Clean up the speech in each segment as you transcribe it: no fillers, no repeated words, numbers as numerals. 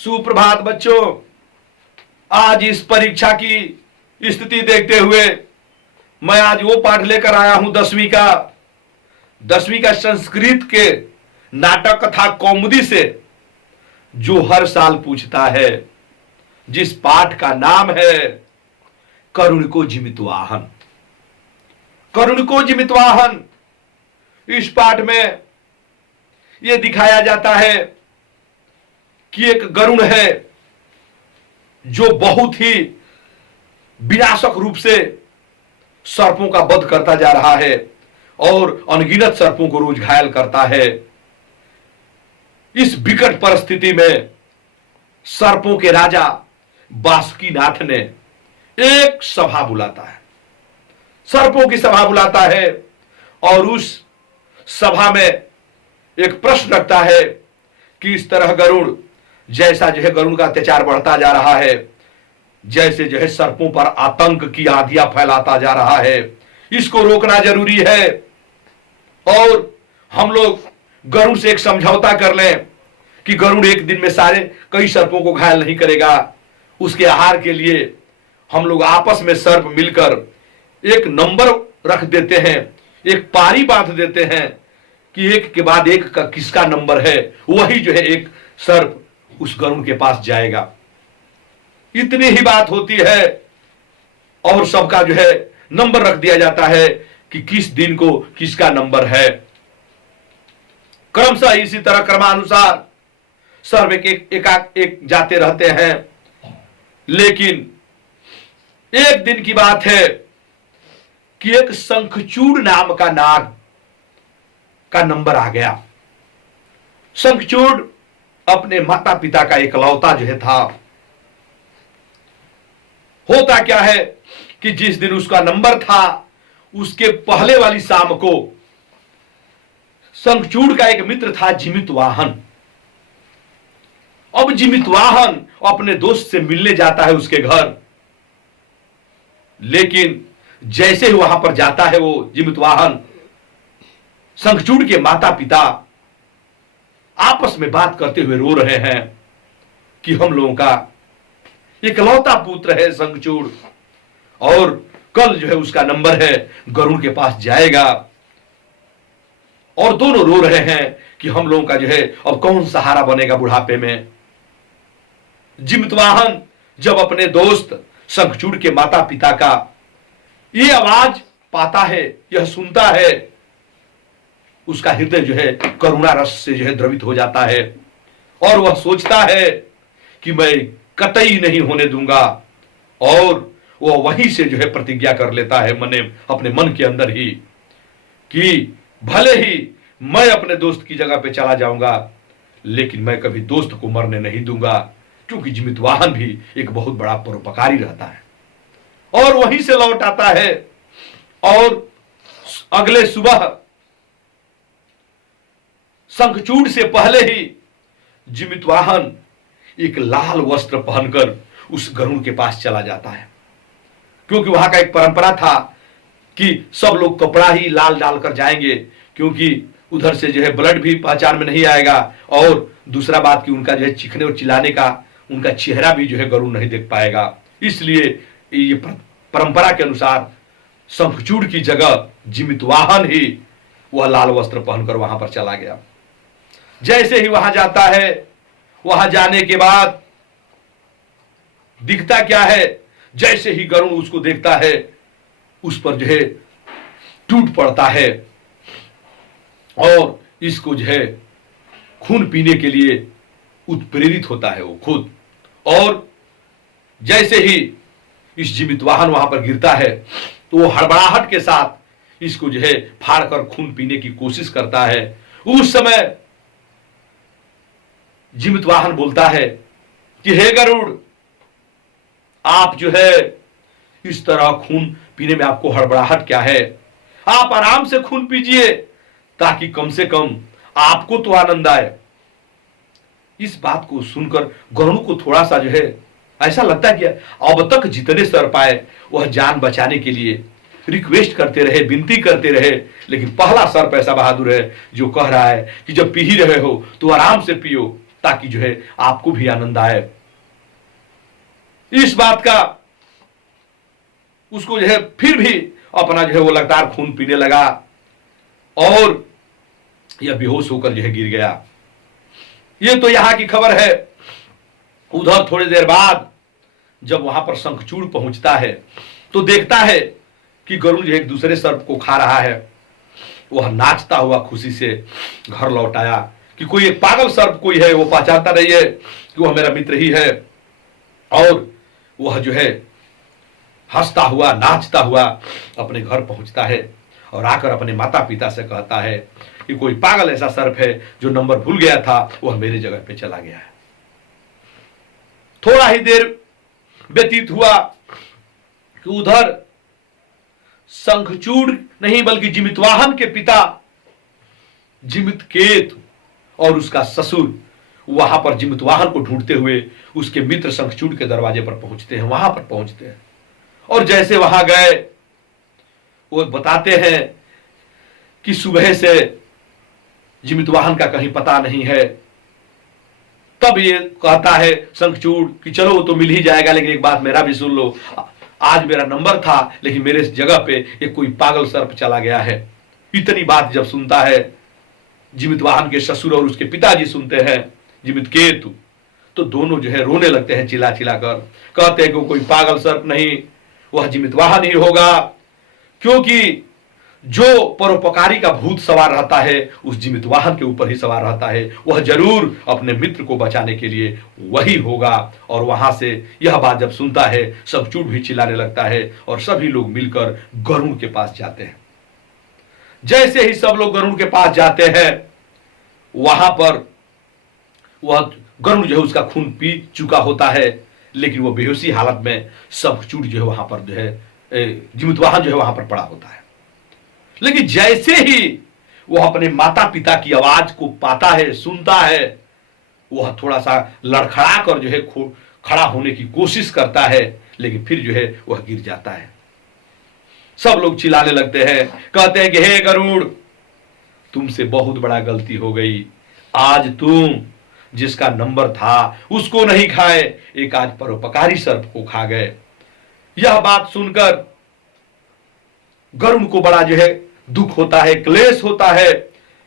सुप्रभात बच्चों। आज इस परीक्षा की स्थिति देखते हुए मैं आज वो पाठ लेकर आया हूं 10वीं का संस्कृत के नाटक कथा कौमुदी से, जो हर साल पूछता है, जिस पाठ का नाम है करुणिको जिमितवाहन। करुणिको जिमितवाहन। इस पाठ में यह दिखाया जाता है कि एक गरुड़ है जो बहुत ही विनाशक रूप से सर्पों का वध करता जा रहा है और अनगिनत सर्पों को रोज घायल करता है। इस विकट परिस्थिति में सर्पों के राजा बासुकीनाथ ने एक सभा बुलाता है, सर्पों की सभा बुलाता है और उस सभा में एक प्रश्न रखता है कि इस तरह गरुड़, जैसा जो है गरुड़ का अत्याचार बढ़ता जा रहा है, जैसे जो है सर्पों पर आतंक की आंधियां फैलाता जा रहा है, इसको रोकना जरूरी है और हम लोग गरुड़ से एक समझौता कर लें कि गरुड़ एक दिन में सारे कई सर्पों को घायल नहीं करेगा। उसके आहार के लिए हम लोग आपस में सर्प मिलकर एक नंबर रख देते हैं, एक पारी बांध देते हैं कि एक के बाद एक का किसका नंबर है, वही जो है एक सर्प उस गरुड़ के पास जाएगा। इतनी ही बात होती है और सबका जो है नंबर रख दिया जाता है कि किस दिन को किसका नंबर है। क्रमशः इसी तरह क्रमानुसार सर्व एक जाते रहते हैं। लेकिन एक दिन की बात है कि एक शंखचूड़ नाम का नाग का नंबर आ गया। शंखचूड़ अपने माता पिता का इकलौता जो है था। होता क्या है कि जिस दिन उसका नंबर था उसके पहले वाली शाम को शंखचूड़ का एक मित्र था जिमितवाहन। अब जिमितवाहन अपने दोस्त से मिलने जाता है उसके घर, लेकिन जैसे ही वहां पर जाता है वो जिमितवाहन, शंखचूड़ के माता पिता आपस में बात करते हुए रो रहे हैं कि हम लोगों का इकलौता पुत्र है शंखचूड़ और कल जो है उसका नंबर है, गरुड़ के पास जाएगा। और दोनों रो रहे हैं कि हम लोगों का जो है अब कौन सहारा बनेगा बुढ़ापे में। जिमितवाहन जब अपने दोस्त शंखचूड़ के माता पिता का ये आवाज पाता है, यह सुनता है, उसका हृदय जो है करुणा रस से जो है द्रवित हो जाता है और वह सोचता है कि मैं कतई नहीं होने दूंगा। और वह वहीं से जो है प्रतिज्ञा कर लेता है अपने मन के अंदर ही कि भले ही मैं अपने दोस्त की जगह पे चला जाऊंगा, लेकिन मैं कभी दोस्त को मरने नहीं दूंगा, क्योंकि जिमितवाहन भी एक बहुत बड़ा परोपकारी रहता है। और वहीं से लौट आता है और अगले सुबह शंखचूड़ से पहले ही जिमितवाहन एक लाल वस्त्र पहनकर उस गरुड़ के पास चला जाता है, क्योंकि वहां का एक परंपरा था कि सब लोग कपड़ा ही लाल डालकर जाएंगे, क्योंकि उधर से जो है ब्लड भी पहचान में नहीं आएगा और दूसरा बात कि उनका जो है चीखने और चिल्लाने का उनका चेहरा भी जो है गरुड़ नहीं देख पाएगा। इसलिए ये परंपरा के अनुसार शंखचूड़ की जगह जिमितवाहन ही वह लाल वस्त्र पहनकर वहां पर चला गया। जैसे ही वहां जाता है, वहां जाने के बाद दिखता क्या है, जैसे ही गरुड़ उसको देखता है उस पर जो है टूट पड़ता है और इसको जो है खून पीने के लिए उत्प्रेरित होता है वो खुद। और जैसे ही इस जिमितवाहन वहां पर गिरता है तो वो हड़बड़ाहट के साथ इसको जो है फाड़कर खून पीने की कोशिश करता है। उस समय जिमितवाहन बोलता है कि हे गरुड़, आप जो है इस तरह खून पीने में आपको हड़बड़ाहट क्या है, आप आराम से खून पीजिए ताकि कम से कम आपको तो आनंद आए। इस बात को सुनकर गरुड़ को थोड़ा सा जो है ऐसा लगता है कि अब तक जितने सर्प आए वह जान बचाने के लिए रिक्वेस्ट करते रहे, विनती करते रहे, लेकिन पहला सर्प ऐसा बहादुर है जो कह रहा है कि जब पी ही रहे हो तो आराम से पियो, ताकि जो है आपको भी आनंद आए। इस बात का उसको जो है फिर भी अपना जो है वो लगातार खून पीने लगा और यह बेहोश होकर जो है गिर गया। ये तो यहां की खबर है। उधर थोड़ी देर बाद जब वहां पर शंखचूड़ पहुंचता है तो देखता है कि गरुड़ जो एक दूसरे सर्प को खा रहा है। वह नाचता हुआ खुशी से घर लौट आया कि कोई एक पागल सर्प कोई है, वो पहचानता नहीं है कि वह मेरा मित्र ही है। और वह जो है हंसता हुआ नाचता हुआ अपने घर पहुंचता है और आकर अपने माता पिता से कहता है कि कोई पागल ऐसा सर्प है जो नंबर भूल गया था, वह मेरे जगह पे चला गया है। थोड़ा ही देर व्यतीत हुआ कि उधर शंखचूड़ नहीं बल्कि जिमितवाहन के पिता जिमितकेतु और उसका ससुर वहां पर जिमितवाहन को ढूंढते हुए उसके मित्र शंखचूड़ के दरवाजे पर पहुंचते हैं। वहां पर पहुंचते हैं और जैसे वहां गए वो बताते हैं कि सुबह से जिमितवाहन का कहीं पता नहीं है। तब ये कहता है शंखचूड़ कि चलो वो तो मिल ही जाएगा, लेकिन एक बात मेरा भी सुन लो, आज मेरा नंबर था लेकिन मेरे जगह पे एक कोई पागल सर्प चला गया है। इतनी बात जब सुनता है जिमितवाहन के ससुर और उसके पिताजी सुनते हैं जिमितकेतु, तो दोनों जो है रोने लगते हैं चिल्ला चिल्ला कर। कहते हैं कि कोई पागल सर्प नहीं, वह जिमितवाहन ही होगा, क्योंकि जो परोपकारी का भूत सवार रहता है उस जिमितवाहन के ऊपर ही सवार रहता है, वह जरूर अपने मित्र को बचाने के लिए वही होगा। और वहां से यह बात जब सुनता है शंखचूड़ भी चिल्लाने लगता है और सभी लोग मिलकर गरुड़ के पास जाते हैं। जैसे ही सब लोग गरुड़ के पास जाते हैं वहां पर वह गरुड़ जो है उसका खून पी चुका होता है, लेकिन वह बेहोशी हालत में शंखचूड़ जो है वहां पर जो है जिमितवाहन जो है वहां पर पड़ा होता है। लेकिन जैसे ही वह अपने माता पिता की आवाज को पाता है, सुनता है, वह थोड़ा सा लड़खड़ा कर जो है खड़ा होने की कोशिश करता है, लेकिन फिर जो है वह गिर जाता है। सब लोग चिल्लाने लगते हैं, कहते हैं कि हे गरुड़, तुमसे बहुत बड़ा गलती हो गई। आज तुम जिसका नंबर था उसको नहीं खाए, एक आज परोपकारी सर्प को खा गए। यह बात सुनकर गरुड़ को बड़ा जो है दुख होता है, क्लेश होता है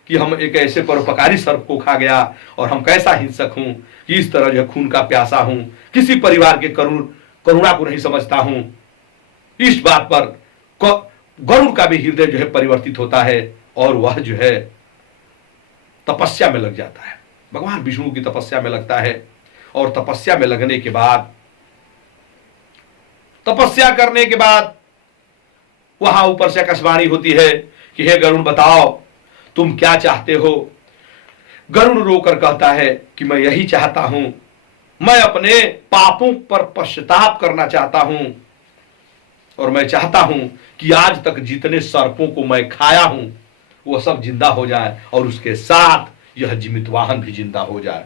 कि हम एक ऐसे परोपकारी सर्प को खा गया और हम कैसा हिंसक हूं कि इस तरह जो है खून का प्यासा हूं, किसी परिवार के करुणा को नहीं समझता हूं। इस बात पर गरुड़ का भी हृदय जो है परिवर्तित होता है और वह जो है तपस्या में लग जाता है, भगवान विष्णु की तपस्या में लगता है। और तपस्या में लगने के बाद, तपस्या करने के बाद वहां ऊपर से आकाशवाणी होती है कि हे गरुड़, बताओ तुम क्या चाहते हो। गरुड़ रोकर कहता है कि मैं यही चाहता हूं, मैं अपने पापों पर पश्चाताप करना चाहता हूं और मैं चाहता हूं कि आज तक जितने सर्पों को मैं खाया हूं वह सब जिंदा हो जाए और उसके साथ यह जिमितवाहन भी जिंदा हो जाए।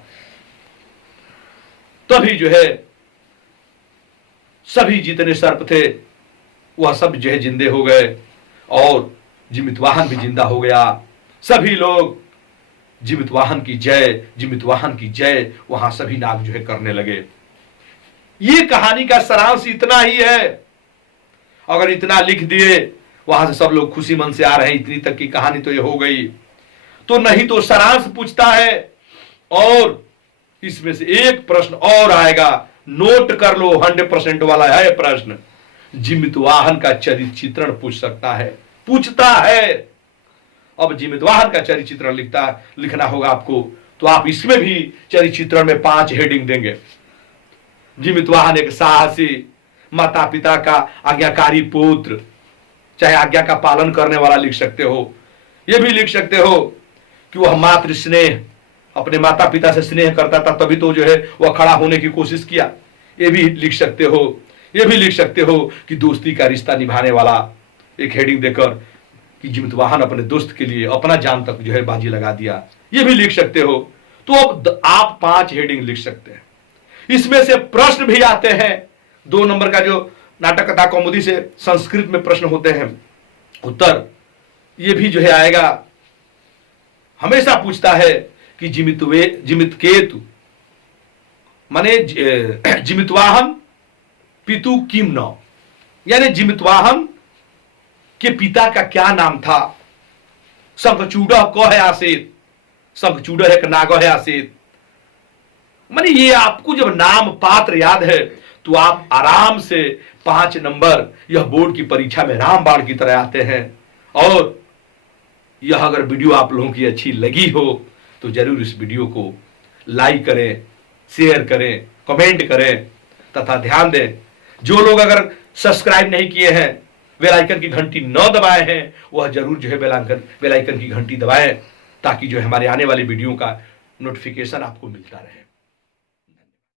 तभी जो है सभी जितने सर्प थे वह सब जो है जिंदे हो गए और जिमितवाहन भी जिंदा हो गया। सभी लोग जिमितवाहन की जय, जिमितवाहन की जय वहां सभी नाग जो है करने लगे। ये कहानी का सारांश इतना ही है। अगर इतना लिख दिए, वहां से सब लोग खुशी मन से आ रहे हैं, इतनी तक की कहानी तो ये हो गई, तो नहीं तो सारांश पूछता है और इसमें से एक प्रश्न और आएगा, नोट कर लो, 100% वाला है प्रश्न। जिमितवाहन का चरित्र चित्रण पूछ सकता है, पूछता है। अब जिमितवाहन का चरित्र चित्रण लिखना होगा आपको, तो आप इसमें भी चरित्र चित्रण में 5 हेडिंग देंगे। जिमितवाहन एक साहसी, माता पिता का आज्ञाकारी पुत्र, चाहे आज्ञा का पालन करने वाला लिख सकते हो। यह भी लिख सकते हो कि वह मातृ स्नेह, अपने माता पिता से स्नेह करता था, तभी तो जो है वह खड़ा होने की कोशिश किया। यह भी लिख सकते हो। यह भी लिख सकते हो कि दोस्ती का रिश्ता निभाने वाला, एक हेडिंग देकर कि जिमितवाहन अपने दोस्त के लिए अपना जान तक जो है बाजी लगा दिया। यह भी लिख सकते हो। तो अब आप 5 हेडिंग लिख सकते हैं। इसमें से प्रश्न भी आते हैं। 2 नंबर का जो नाटक कथा कौमुदी से संस्कृत में प्रश्न होते हैं, उत्तर ये भी जो है आएगा। हमेशा पूछता है कि जिमितकेतु माने जिमितवाहन पितु किम नौ, यानी जिमितवाहन के पिता का क्या नाम था? शंखचूड़ क है आसित, शंखचूड़ है नाग है आसित। माने ये आपको जब नाम पात्र याद है तो आप आराम से 5 नंबर यह बोर्ड की परीक्षा में रामबाण की तरह आते हैं। और यह अगर वीडियो आप लोगों की अच्छी लगी हो तो जरूर इस वीडियो को लाइक करें, शेयर करें, कमेंट करें तथा ध्यान दें जो लोग अगर सब्सक्राइब नहीं किए हैं, बेल आइकन की घंटी न दबाए हैं, वह जरूर जो है बेल आइकन की घंटी दबाएं ताकि जो हमारे आने वाली वीडियो का नोटिफिकेशन आपको मिलता रहे।